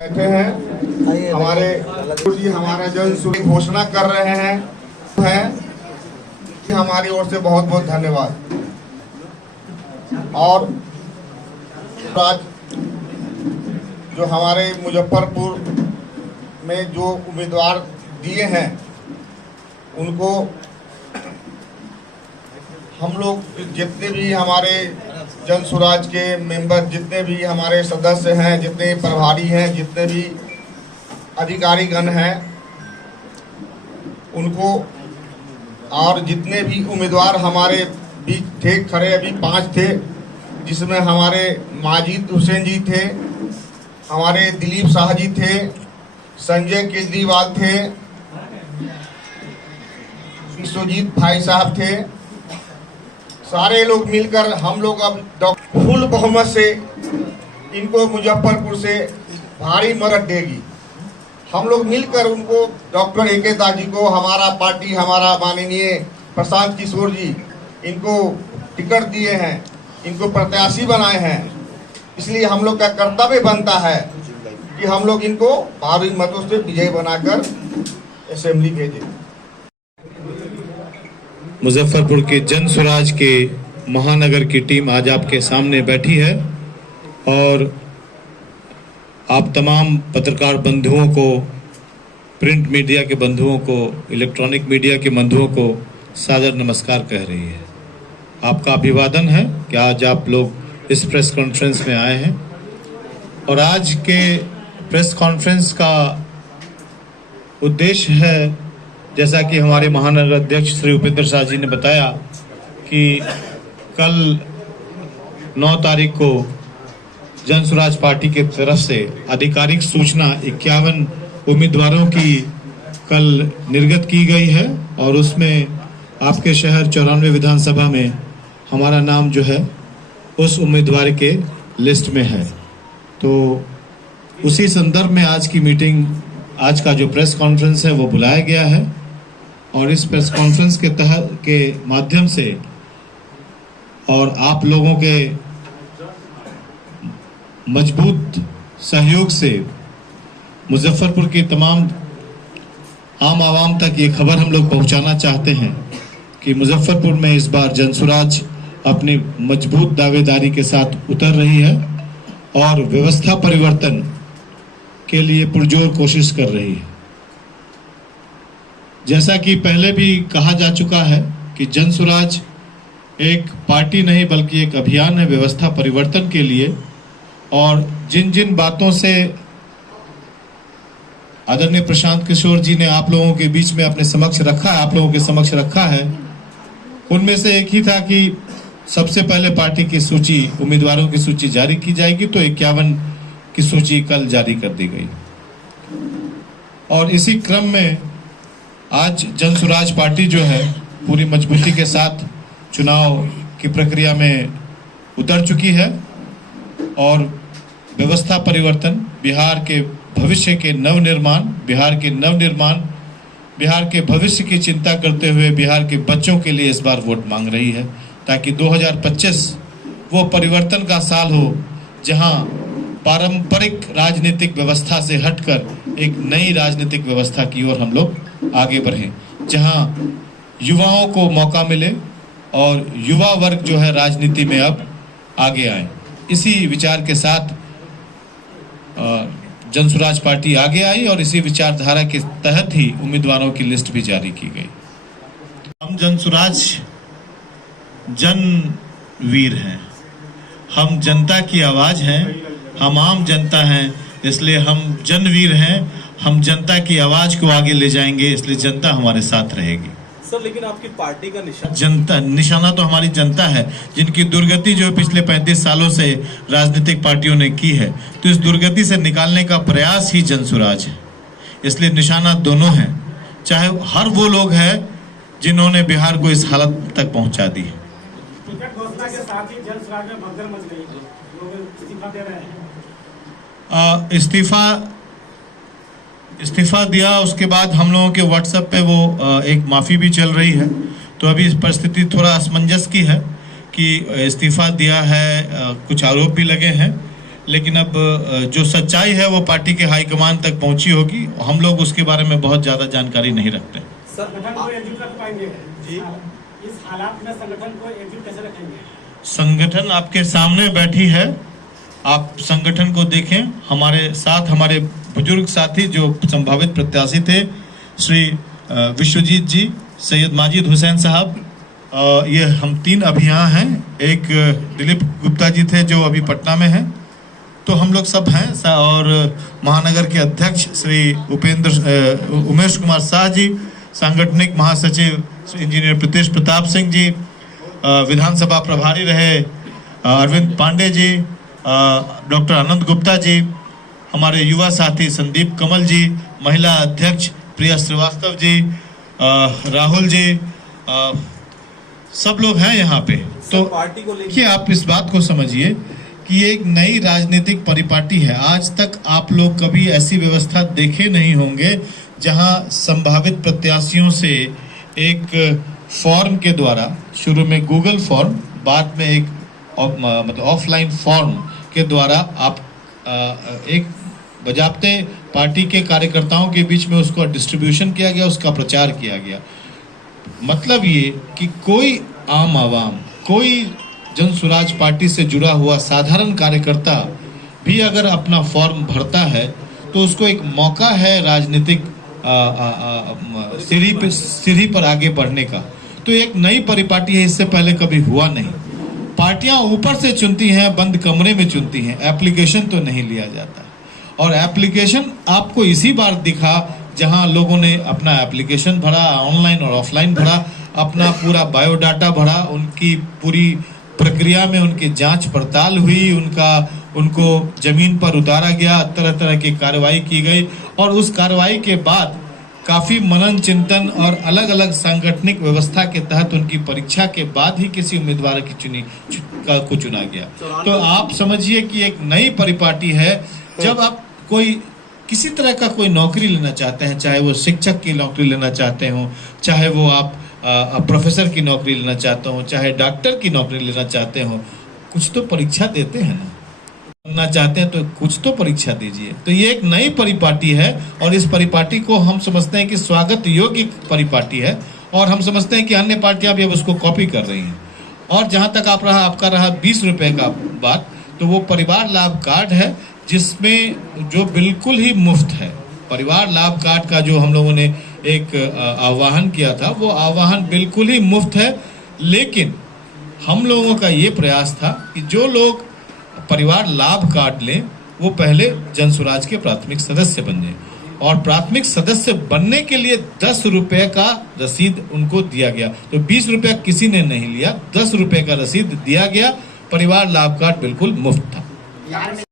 बैठे हैं। हमारे जी हमारा जन सुखी घोषणा कर रहे हैं हमारी ओर से बहुत बहुत धन्यवाद। और आज जो हमारे मुजफ्फरपुर में जो उम्मीदवार दिए हैं उनको हम लोग जितने भी हमारे जन स्वराज के मेंबर, जितने भी हमारे सदस्य हैं, जितने प्रभारी हैं, जितने भी अधिकारीगण हैं, उनको और जितने भी उम्मीदवार हमारे बीच थे खड़े, अभी 5 थे, जिसमें हमारे माजिद हुसैन जी थे, हमारे दिलीप शाह जी थे, संजय केजरीवाल थे, विश्वजीत भाई साहब थे। सारे लोग मिलकर हम लोग अब फुल बहुमत से इनको मुजफ्फरपुर से भारी मदद देगी। हम लोग मिलकर उनको डॉक्टर ए.के. दास जी को, हमारा पार्टी, हमारा माननीय प्रशांत किशोर जी, इनको टिकट दिए हैं, इनको प्रत्याशी बनाए हैं। इसलिए हम लोग का कर्तव्य बनता है कि हम लोग इनको भारी मतों से विजयी बनाकर असेंबली भेजें। मुजफ्फरपुर के जन स्वराज के महानगर की टीम आज आपके सामने बैठी है और आप तमाम पत्रकार बंधुओं को, प्रिंट मीडिया के बंधुओं को, इलेक्ट्रॉनिक मीडिया के बंधुओं को सादर नमस्कार कह रही है। आपका अभिवादन है कि आज आप लोग इस प्रेस कॉन्फ्रेंस में आए हैं। और आज के प्रेस कॉन्फ्रेंस का उद्देश्य है, जैसा कि हमारे महानगर अध्यक्ष श्री उपेंद्र शाह जी ने बताया, कि कल 9 तारीख को जन स्वराज पार्टी की तरफ से आधिकारिक सूचना 51 उम्मीदवारों की कल निर्गत की गई है और उसमें आपके शहर 94 विधानसभा में हमारा नाम जो है उस उम्मीदवार के लिस्ट में है। तो उसी संदर्भ में आज की मीटिंग, आज का जो प्रेस कॉन्फ्रेंस है वो बुलाया गया है। और इस प्रेस कॉन्फ्रेंस के माध्यम से और आप लोगों के मजबूत सहयोग से मुजफ्फरपुर की तमाम आम आवाम तक ये खबर हम लोग पहुंचाना चाहते हैं कि मुजफ्फरपुर में इस बार जन स्वराज अपनी मजबूत दावेदारी के साथ उतर रही है और व्यवस्था परिवर्तन के लिए पुरजोर कोशिश कर रही है। जैसा कि पहले भी कहा जा चुका है कि जन स्वराज एक पार्टी नहीं बल्कि एक अभियान है व्यवस्था परिवर्तन के लिए। और जिन जिन बातों से आदरणीय प्रशांत किशोर जी ने आप लोगों के बीच में अपने समक्ष रखा है, आप लोगों के समक्ष रखा है, उनमें से एक ही था कि सबसे पहले पार्टी की सूची, उम्मीदवारों की सूची जारी की जाएगी। तो 51 की सूची कल जारी कर दी गई और इसी क्रम में आज जन स्वराज पार्टी जो है पूरी मजबूती के साथ चुनाव की प्रक्रिया में उतर चुकी है और व्यवस्था परिवर्तन, बिहार के भविष्य के नवनिर्माण, बिहार के भविष्य की चिंता करते हुए बिहार के बच्चों के लिए इस बार वोट मांग रही है, ताकि 2025 वो परिवर्तन का साल हो जहां पारंपरिक राजनीतिक व्यवस्था से हटकर एक नई राजनीतिक व्यवस्था की ओर हम लोग आगे बढ़ें, जहां युवाओं को मौका मिले और युवा वर्ग जो है राजनीति में अब आगे आए। इसी विचार के साथ जन स्वराज पार्टी आगे आई और इसी विचारधारा के तहत ही उम्मीदवारों की लिस्ट भी जारी की गई। हम जन स्वराज जनवीर हैं, हम जनता की आवाज हैं, हम आम जनता हैं, इसलिए हम जनवीर हैं। हम जनता की आवाज को आगे ले जाएंगे, इसलिए जनता हमारे साथ रहेगी। सर, लेकिन आपकी पार्टी का निशाना तो हमारी जनता है, जिनकी दुर्गति जो पिछले 35 सालों से राजनीतिक पार्टियों ने की है, तो इस दुर्गति से निकालने का प्रयास ही जन स्वराज है। इसलिए निशाना दोनों है, चाहे हर वो लोग हैं जिन्होंने बिहार को इस हालत तक पहुंचा दी है। इस्तीफा दिया, उसके बाद हम लोगों के व्हाट्सएप पे वो एक माफ़ी भी चल रही है। तो अभी इस परिस्थिति थोड़ा असमंजस की है कि इस्तीफा दिया है, कुछ आरोप भी लगे हैं, लेकिन अब जो सच्चाई है वो पार्टी के हाईकमान तक पहुंची होगी। हम लोग उसके बारे में बहुत ज़्यादा जानकारी नहीं रखते। संगठन को एकजुट रख पाएंगे जी? इस हालात में संगठन को एकजुट कैसे रखेंगे? संगठन आपके सामने बैठी है, आप संगठन को देखें। हमारे साथ हमारे बुजुर्ग साथी जो संभावित प्रत्याशी थे, श्री विश्वजीत जी, सैयद माजिद हुसैन साहब, ये हम 3 अभी यहाँ हैं। एक दिलीप गुप्ता जी थे जो अभी पटना में हैं। तो हम लोग सब हैं, और महानगर के अध्यक्ष श्री उमेश कुमार शाह जी, सांगठनिक महासचिव श्री इंजीनियर प्रीतेश प्रताप सिंह जी, विधानसभा प्रभारी रहे अरविंद पांडे जी, डॉक्टर आनंद गुप्ता जी, हमारे युवा साथी संदीप कमल जी, महिला अध्यक्ष प्रिया श्रीवास्तव जी, राहुल जी, सब लोग हैं यहाँ पे। तो पार्टी को देखिए, आप इस बात को समझिए कि ये एक नई राजनीतिक परिपाटी है। आज तक आप लोग कभी ऐसी व्यवस्था देखे नहीं होंगे जहां संभावित प्रत्याशियों से एक फॉर्म के द्वारा, शुरू में गूगल फॉर्म, बाद में एक मतलब ऑफलाइन फॉर्म के द्वारा आप एक बजाबते पार्टी के कार्यकर्ताओं के बीच में उसको डिस्ट्रीब्यूशन किया गया, उसका प्रचार किया गया। मतलब ये कि कोई आम आवाम, कोई जन स्वराज पार्टी से जुड़ा हुआ साधारण कार्यकर्ता भी अगर अपना फॉर्म भरता है तो उसको एक मौका है राजनीतिक सीढ़ी पर आगे बढ़ने का। तो एक नई परिपाटी है, इससे पहले कभी हुआ नहीं। पार्टियां ऊपर से चुनती हैं, बंद कमरे में चुनती हैं, एप्लीकेशन तो नहीं लिया जाता। और एप्लीकेशन आपको इसी बार दिखा जहां लोगों ने अपना एप्लीकेशन भरा, ऑनलाइन और ऑफलाइन भरा, अपना पूरा बायोडाटा भरा, उनकी पूरी प्रक्रिया में उनकी जांच पड़ताल हुई, उनको जमीन पर उतारा गया, तरह तरह की कार्रवाई की गई। और उस कार्रवाई के बाद काफी मनन चिंतन और अलग अलग सांगठनिक व्यवस्था के तहत उनकी परीक्षा के बाद ही किसी उम्मीदवार की को चुना गया। तो आप समझिए कि एक नई परिपाटी है। जब आप किसी तरह का कोई नौकरी लेना चाहते हैं, चाहे वो शिक्षक की नौकरी लेना चाहते हो, चाहे वो आप प्रोफेसर की नौकरी लेना चाहते हो, चाहे डॉक्टर की नौकरी लेना चाहते हो, कुछ तो परीक्षा देते हैं ना। बनना चाहते हैं तो कुछ तो परीक्षा दीजिए। तो ये एक नई परिपाटी है और इस परिपाटी को हम समझते हैं कि स्वागत योग्य परिपाटी है, और हम समझते हैं कि अन्य पार्टियां भी अब उसको कॉपी कर रही हैं। और जहां तक आपका रहा 20 रुपए का बात, तो वो परिवार लाभ कार्ड है जिसमें जो बिल्कुल ही मुफ्त है। परिवार लाभ कार्ड का जो हम लोगों ने एक आह्वान किया था, वो आह्वान बिल्कुल ही मुफ्त है। लेकिन हम लोगों का ये प्रयास था कि जो लोग परिवार लाभ कार्ड लें वो पहले जन स्वराज के प्राथमिक सदस्य बन जाए, और प्राथमिक सदस्य बनने के लिए 10 रुपए का रसीद उनको दिया गया। तो 20 रुपया किसी ने नहीं लिया, 10 रुपए का रसीद दिया गया। परिवार लाभ कार्ड बिल्कुल मुफ्त था।